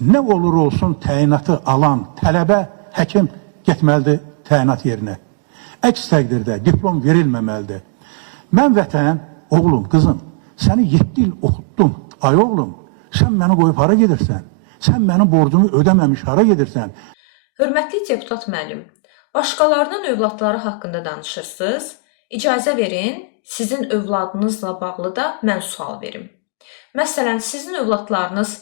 nə olur olsun təyinatı alan tələbə, həkim getməlidir təyinat yerinə. Əks təqdirdə diplom verilməməlidir. Mən vətən, oğlum, qızım, səni 7 il oxutdum. Ay oğlum, sən məni qoyub hara gedirsən? Sən mənim borcumu ödəməmiş hara gedirsən? Hörmətli deputat müəllim, başqalarının övladları haqqında danışırsınız. İcazə verin, sizin övladınızla bağlı da mən sual verim. Məsələn, sizin övladlarınız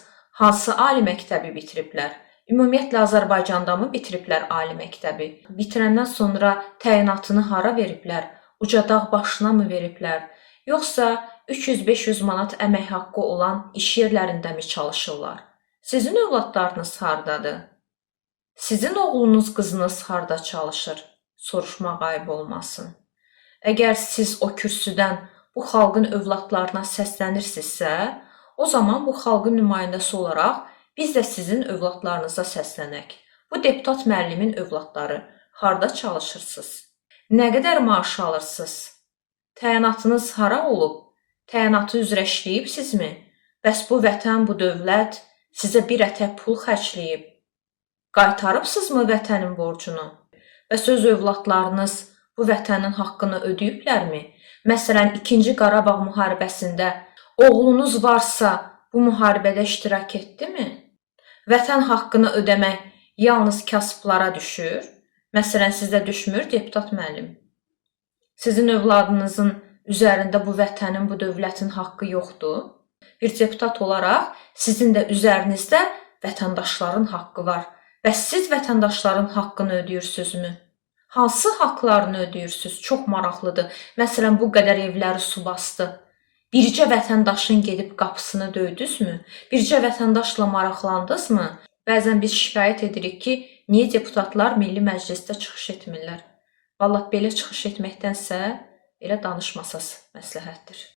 hansı ali məktəbi bitiriblər? Ümumiyyətlə, Azərbaycanda mı bitiriblər ali məktəbi? Bitirəndən sonra təyinatını hara veriblər? Ucadağ başına mı veriblər? Yoxsa 300-500 manat əmək haqqı olan iş yerlərində mi çalışırlar? Sizin övladlarınız hardadır? Sizin oğlunuz, qızınız harda çalışır? Soruşmaq ayıb olmasın. Əgər siz o kürsüdən bu xalqın övladlarına səslənirsinizsə, o zaman bu xalqın nümayəndəsi olaraq biz də sizin övladlarınıza səslənək. Bu deputat müəllimin övladları harda çalışırsınız? Nə qədər maaş alırsınız? Təyinatınız hara olub? Təyinatı üzrə işləyibsizmi? Bəs bu vətən, bu dövlət sizə bir ətək pul xərcləyib? Qaytarıbsızmı vətənin borcunu? Bəs öz övladlarınız bu vətənin haqqını ödəyiblərmi? Məsələn, 2-ci Qarabağ müharibəsində oğlunuz varsa bu müharibədə iştirak etdimi? Vətən haqqını ödəmək yalnız kasıblara düşür. Məsələn, sizdə düşmür, deputat müəllim. Sizin övladınızın üzərində bu vətənin, bu dövlətin haqqı yoxdur. Bir deputat olaraq sizin də üzərinizdə vətəndaşların haqqı var. Bəs siz vətəndaşların haqqını ödəyirsizmi? Hansı haqlarını ödəyirsiniz? Çox maraqlıdır. Məsələn, bu qədər evləri su bastı. Bircə vətəndaşın gedib qapısını döydünüzmü? Bircə vətəndaşla maraqlandınızmı? Bəzən biz şikayət edirik ki, niyə deputatlar Milli Məclisdə çıxış etmirlər? Vallahi belə çıxış etməkdənsə, elə danışmasaz məsləhətdir.